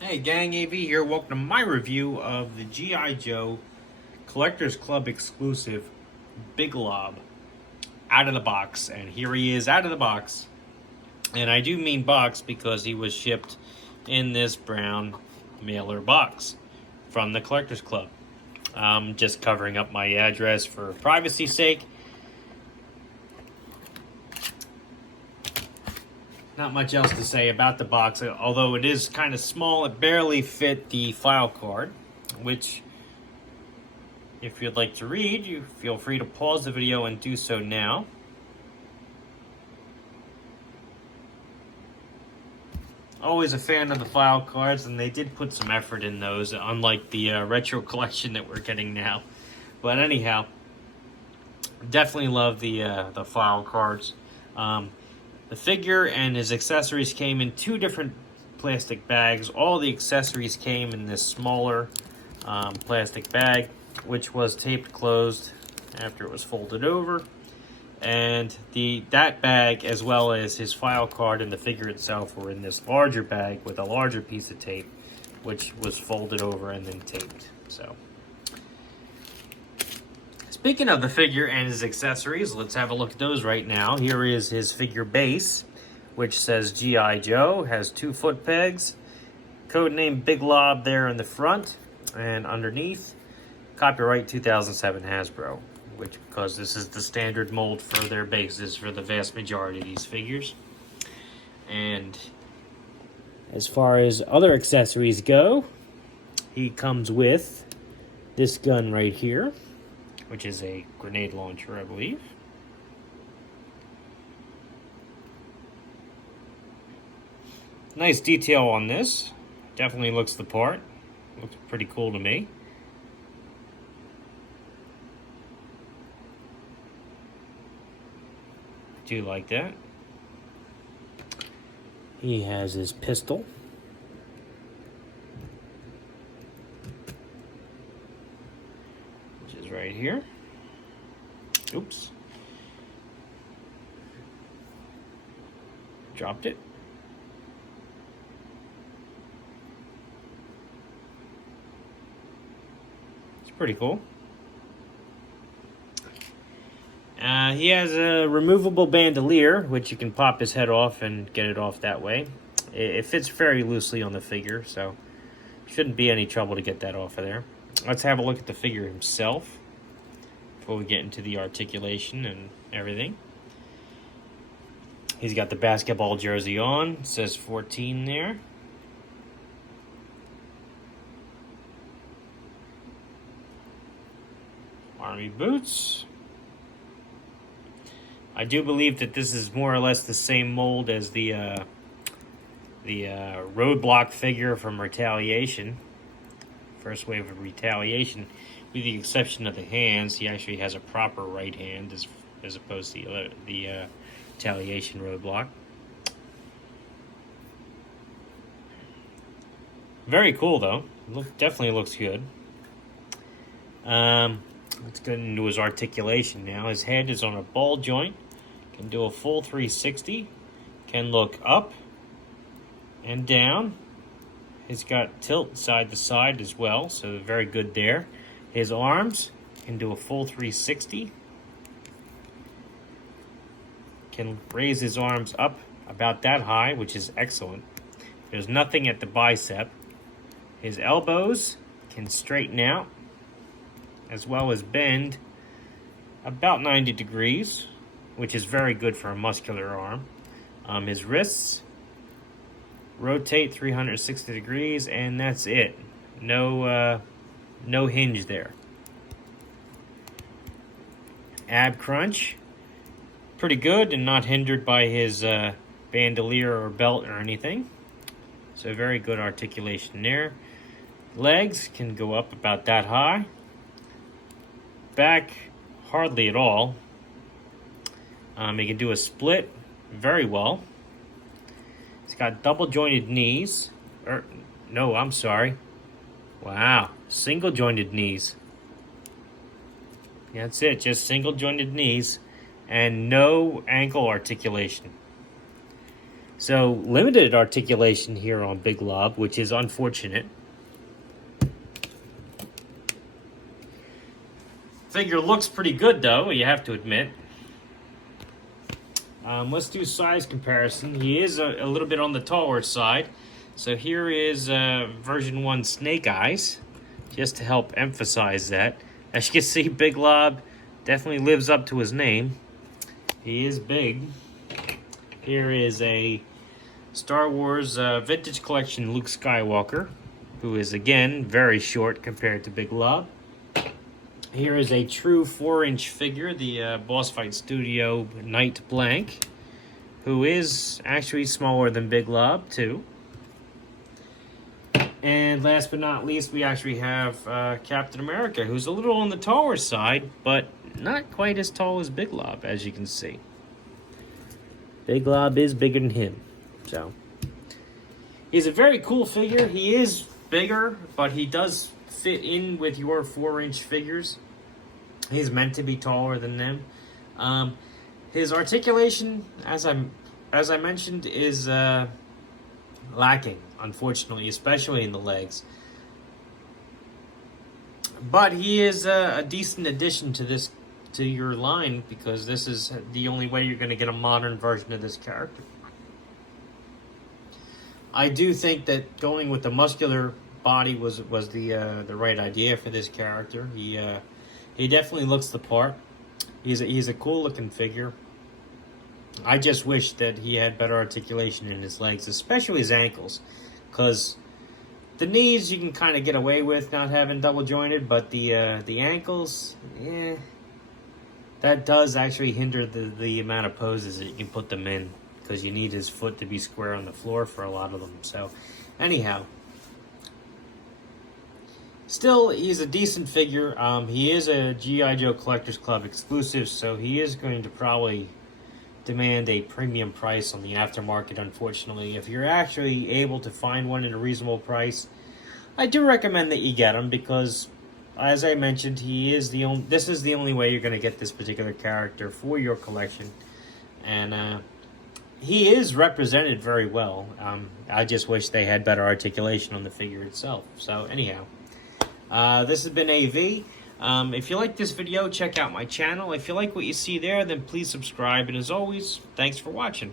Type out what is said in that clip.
Hey gang, AV here. Welcome to my review of the G.I. Joe Collectors Club exclusive Big Lob out of the box. And here he is out of the box. And I do mean box because he was shipped in this brown mailer box from the Collectors Club. Just covering up my address for privacy's sake. Not much else to say about the box, although it is kind of small. It barely fit the file card, which, if you'd like to read, you feel free to pause the video and do so now. Always a fan of the file cards, and they did put some effort in those, unlike the retro collection that we're getting now. But anyhow, definitely love the file cards. The figure and his accessories came in two different plastic bags. All the accessories came in this smaller plastic bag, which was taped closed after it was folded over. And that bag, as well as his file card and the figure itself, were in this larger bag with a larger piece of tape, which was folded over and then taped. So, speaking of the figure and his accessories, let's have a look at those right now. Here is his figure base, which says G.I. Joe, has 2 foot pegs, codename Big Lob there in the front, and underneath, copyright 2007 Hasbro, which, because this is the standard mold for their bases for the vast majority of these figures. And as far as other accessories go, he comes with this gun right here, which is a grenade launcher, I believe. Nice detail on this. Definitely looks the part. Looks pretty cool to me. Do like that. He has his pistol. Which is right here. Oops. Dropped it. It's pretty cool. He has a removable bandolier, which you can pop his head off and get it off that way. It fits very loosely on the figure, so shouldn't be any trouble to get that off of there. Let's have a look at the figure himself before we get into the articulation and everything. He's got the basketball jersey on. It says 14 there. Army boots. I do believe that this is more or less the same mold as the Roadblock figure from Retaliation. First wave of Retaliation. With the exception of the hands, he actually has a proper right hand as opposed to the Retaliation Roadblock. Very cool, though. Definitely looks good. Let's get into his articulation now. His head is on a ball joint. Can do a full 360. Can look up and down. He's got tilt side to side as well, so very good there. His arms can do a full 360. Can raise his arms up about that high, which is excellent. There's nothing at the bicep. His elbows can straighten out as well as bend about 90 degrees, which is very good for a muscular arm. His wrists rotate 360 degrees, and that's it. No hinge there. Ab crunch, pretty good and not hindered by his bandolier or belt or anything. So very good articulation there. Legs can go up about that high. Back, hardly at all. He can do a split very well. He's got double jointed knees. No, I'm sorry. Wow, single jointed knees. That's it, just single jointed knees and no ankle articulation. So limited articulation here on Big Lob, which is unfortunate. Figure looks pretty good though, you have to admit. Let's do size comparison. He is a little bit on the taller side. So here is version 1 Snake Eyes, just to help emphasize that. As you can see, Big Lob definitely lives up to his name. He is big. Here is a Star Wars Vintage Collection Luke Skywalker, who is again very short compared to Big Lob. Here is a true 4-inch figure, the Boss Fight Studio Knight Blank, who is actually smaller than Big Lob too. And last but not least, we actually have Captain America, who's a little on the taller side, but not quite as tall as Big Lob, as you can see. Big Lob is bigger than him, so. He's a very cool figure. He is bigger, but he does fit in with your 4-inch figures. He's meant to be taller than them. His articulation, as I mentioned, is lacking, unfortunately, especially in the legs. But he is a decent addition to your line, because this is the only way you're going to get a modern version of this character. I do think that going with the muscular body was the right idea for this character. He definitely looks the part. He's a cool looking figure. I just wish that he had better articulation in his legs, especially his ankles, because the knees you can kind of get away with not having double jointed, but the ankles, that does actually hinder the amount of poses that you can put them in, because you need his foot to be square on the floor for a lot of them. So anyhow, still, he's a decent figure. He is a G.I. Joe Collectors Club exclusive, so he is going to probably demand a premium price on the aftermarket, unfortunately. If you're actually able to find one at a reasonable price, I do recommend that you get him, because, as I mentioned, this is the only way you're going to get this particular character for your collection. And he is represented very well. I just wish they had better articulation on the figure itself. So anyhow, this has been AV. If you like this video, check out my channel. If you like what you see there, then please subscribe. And as always, thanks for watching.